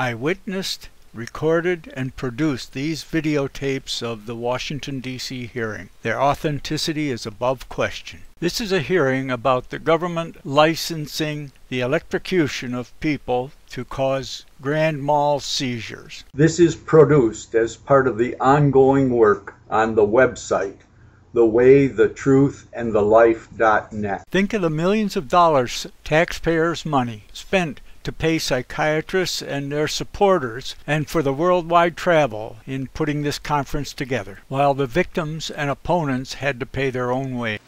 I witnessed, recorded, and produced these videotapes of the Washington, D.C. hearing. Their authenticity is above question. This is a hearing about the government licensing the electrocution of people to cause grand mal seizures. This is produced as part of the ongoing work on the website, thewaythetruthandthelife.net. Think of the millions of dollars, taxpayers' money, spent to pay psychiatrists and their supporters and for the worldwide travel in putting this conference together, while the victims and opponents had to pay their own way.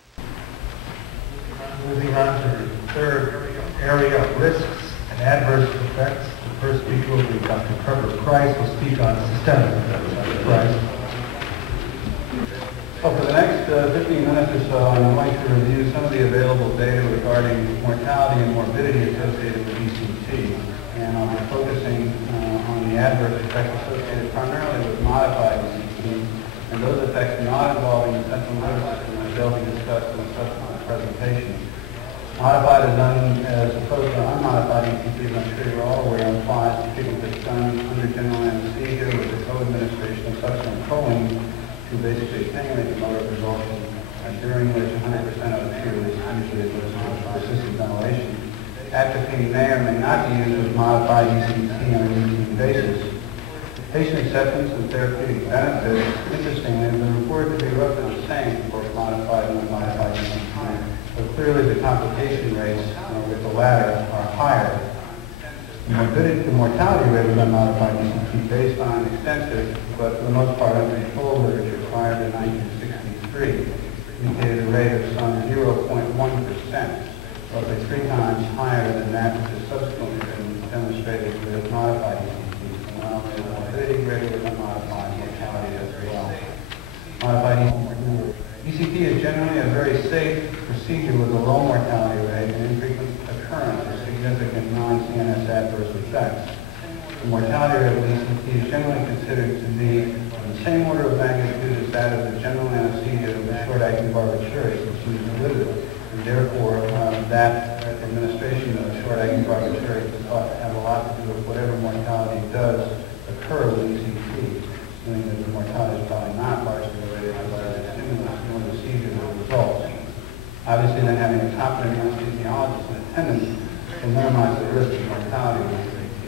Moving on to the third area of risks and adverse effects. The first speaker will be Dr. Trevor R, who will speak on systemic effects. Dr. Price. So for the next 15 minutes or so, I'm going to review some of the available data regarding mortality and morbidity associated with ECT. And I'll be focusing on the adverse effects associated primarily with modified ECT and those effects not involving the central nervous system as they'll be discussed in a subsequent presentation. Modified as opposed to unmodified ECT, as I'm sure you're all aware, implies to treatment that's done under general anesthesia with the co-administration of subsequent choline to basically attenuate the mode of absorption, during which 100% of the treatment is usually assisted ventilation. Atropine may or may not be used with modified ECT on a routine basis. Patient acceptance and therapeutic benefits, interestingly, have been reported to be roughly the same for both modified and unmodified ECT. But clearly the complication rates with the latter are higher. The mortality rate of unmodified ECT based on extensive, but for the most part uncontrolled literature prior to 1963, indicated a rate of some 0.1%, roughly 3 times higher than that which has subsequently been demonstrated with modified ECT. Not only the morbidity rate with unmodified mortality as well. Modified ECT is generally a very safe procedure with a low mortality rate and infrequent occurrence of significant non-CNS adverse effects. The mortality rate of ECT is generally considered to be of the same order of magnitude as that of the general anesthesia of the short-acting barbiturates that's used with it, and therefore that administration of short-acting barbiturates is thought to have a lot to do with whatever mortality does occur with ECT, meaning that the mortality is probably not largely related to the stimulus nor the seizure results. Obviously, then having a competent anesthesiologist in attendance can minimize the risk of mortality with ECT.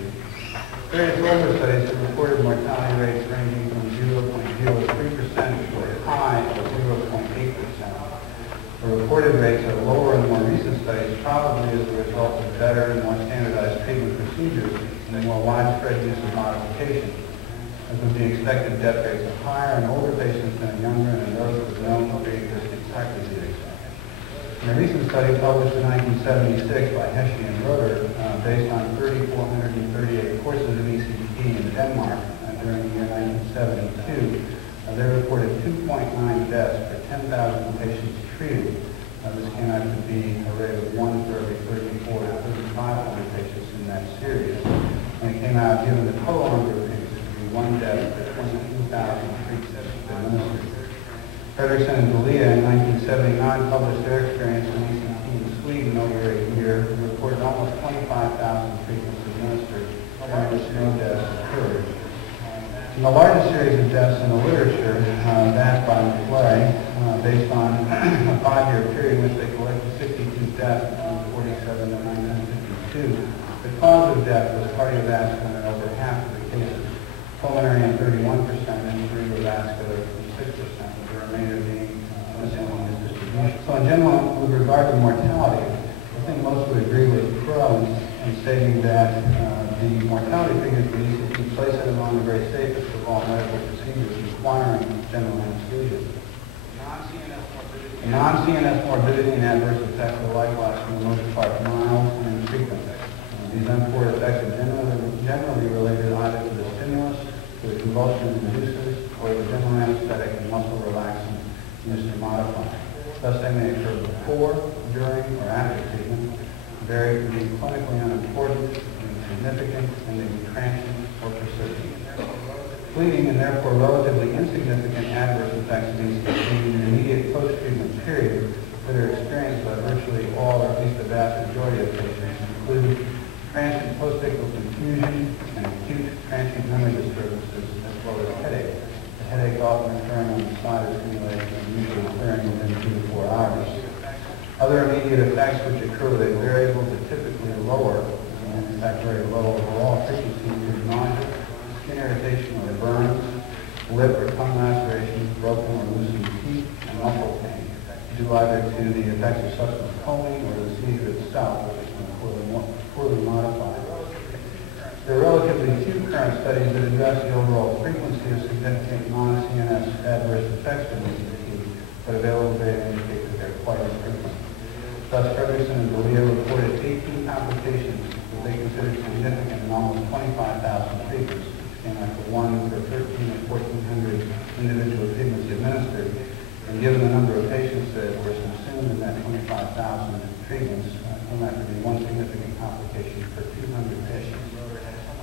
Various older studies have reported mortality rates ranging from 0.03% to a high of 0.8%. The reported rates are lower in more recent studies, probably as a result of better and more standardized treatment procedures and the more widespread use of modification. As would be expected, death rates are higher in older patients than in younger and in those with known pre-existing heart disease. In a recent study published in 1976 by Hampshire and Roeder, based on 3,438 courses of ECT in Denmark during the year 1972, they reported 2.9 deaths per 10,000 patients treated. This came out to be a rate of 1 for every 34 to 3,500 patients in that series. And it came out, given the total number of patients, to be 1 death per 22,000 treatments administered. Fredriksson and Delia in 1979 published their experience in ECT in Sweden over a year and reported almost 25,000 treatments administered, during which no deaths occurred. And the largest series of deaths in the literature, that by McClay, based on a 5-year period in which they collected 62 deaths between 47 and 1952, the cause of death was cardiovascular in over half of the cases, pulmonary in 31%, and cerebrovascular in 6%, with the remainder being miscellaneous distribution. So in general, with regard to mortality, I think most would agree with Crow in stating that the mortality figures for ECT place it among the very safest of all medical procedures requiring general anesthesia. Non-CNS morbidity and adverse effects are likewise for the most part mild and infrequent. These untoward effects are generally related either to the stimulus, to the convulsion inducers, or the general anesthetic and muscle relaxant used to modify. Thus, they may occur before, during, or after treatment, vary from being clinically unimportant, insignificant, and may be transient or persistent. Fleeting and therefore relatively insignificant adverse effects of ECT in the immediate post-treatment period that are experienced by virtually all, or at least the vast majority of patients, include transient post-ictal confusion and acute lip or tongue lacerations, broken or loosened teeth, and muscle pain, due either to the effects of substance choline or the seizure itself, which has been poorly modified. There are relatively few current studies that address the overall frequency of significant non-CNS adverse effects of ECT, but available data indicate that they're quite infrequent. Thus, Ferguson and D'Elia reported 18 complications that they considered significant in almost 25,000 treatments, which came out to 1 for 13 or 1,400 individual treatments administered. And given the number of patients that were subsumed in that 25,000 treatments, came out to be one significant complication per 200 patients.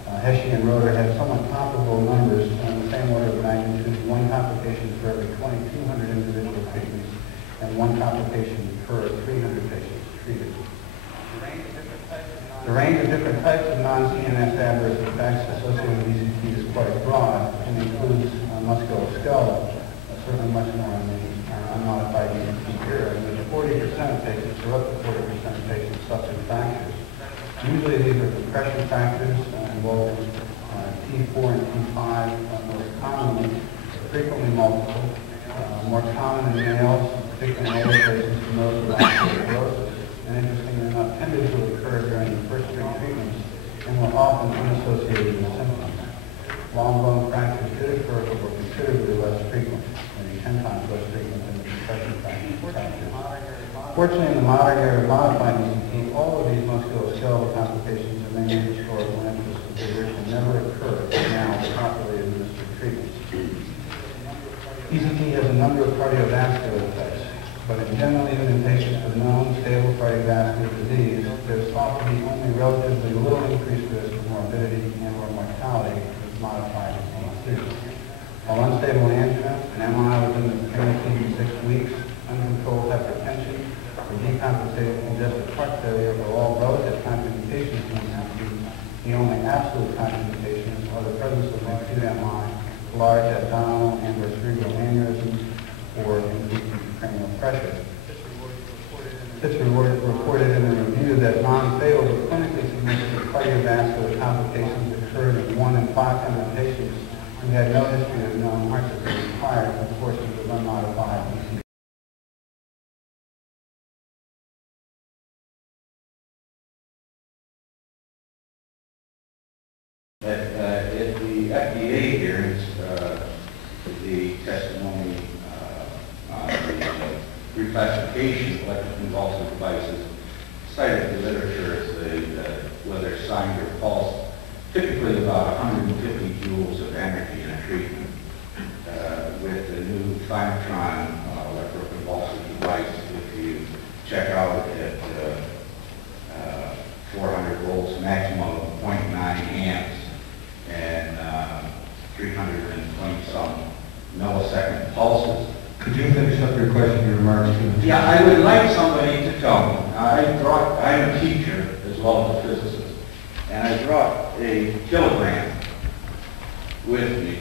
Heshe and Roeder had somewhat comparable numbers on the same order of magnitude, one complication for every 2,200 individual treatments and one complication per 300 patients treated. The range of different types of non-CNS adverse effects associated with ECT is quite broad and includes musculoskeletal, certainly much more in the unmodified ECT era, in which 40% of patients, or up to 40% of patients, suffer fractures. Usually these are compression fractures involving T4 and T5 most commonly, frequently multiple, more common in males, particularly in older patients and those with osteoporosis, and interestingly enough tended to occur during the first 3 treatments and were often unassociated with symptoms. Long bone fractures did occur but were considerably less frequent, maybe 10 times less frequent than the compression fractures. Fortunately, in the modern era of modified ECT, all of these musculoskeletal complications have remained of historical interest and never occur now properly administered treatments. ECT has a number of cardiovascular effects, but in general, even in patients with known stable cardiovascular disease, there's thought to be only relatively little increased risk of morbidity and or mortality with modified ECT. While unstable angina, an MI within the pregnancy 6 weeks, uncontrolled hypertension, or decompensated congestive heart failure are all relative contraindications to ECT, the only absolute contraindications are the presence of acute MI, large abdominal and or cerebral aneurysms, or increased intracranial pressure. Pittsburgh reported in a review that non-fatal but clinically significant cardiovascular complications occurred in 1 in 500 patients who had no history of known heart disease prior to the course of unmodified ECT. At the FDA hearings, the testimony on the reclassification of electroconvulsive devices cited the literature as whether signed or false, typically about 150 joules of energy in a treatment. With the new Thymatron electroconvulsive device, if you check out at 400 volts, maximum of 0.9 amps, and 320-some millisecond pulses. Could you finish up your question, your remarks? Yeah, I would like somebody to tell me. I'm a teacher as well as a physicist, and I brought a kilogram with me.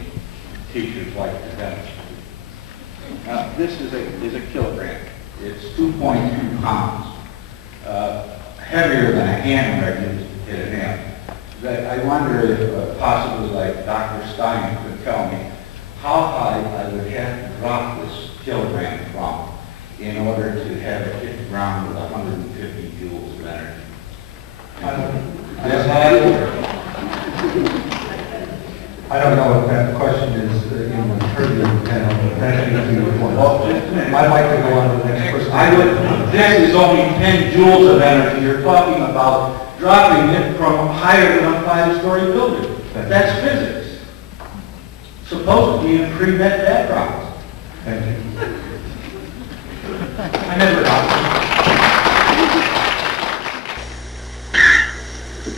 Teachers like to demonstrate. Now, this is a kilogram. It's 2.2 pounds, heavier than a hammer I used to hit an amp. I wonder if possibly like Dr. Stein could tell me how high I would have to drop this kilogram from in order to have it hit the ground with 150 joules of energy. I don't know if that question is even trivia, and thank you for your report. I'd like to go on to the next person. This is only 10 joules of energy. You're talking about dropping it from higher than a 5-story building. That's physics. Supposedly in pre-med backgrounds. Thank you. I never got it.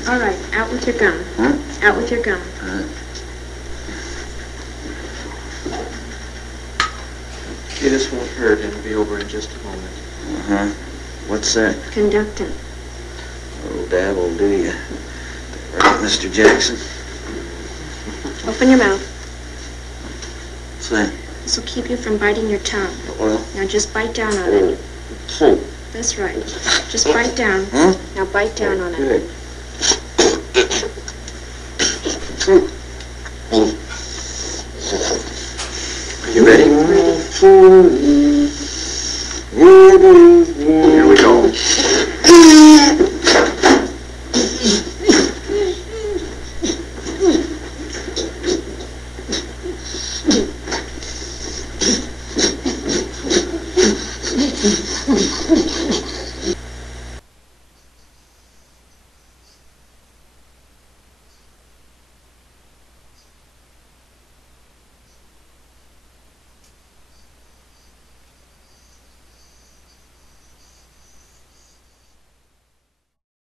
All right, out with your gun. Huh? Out with your gun. Okay, this won't hurt. It'll be over in just a moment. Uh-huh. What's that? Conductant. Oh, that will do you. Right, Mr. Jackson? Open your mouth. What's that? This will keep you from biting your tongue. Well? Now just bite down on it. Oh. That's right. Just bite down. Huh? Now bite down on it. Good.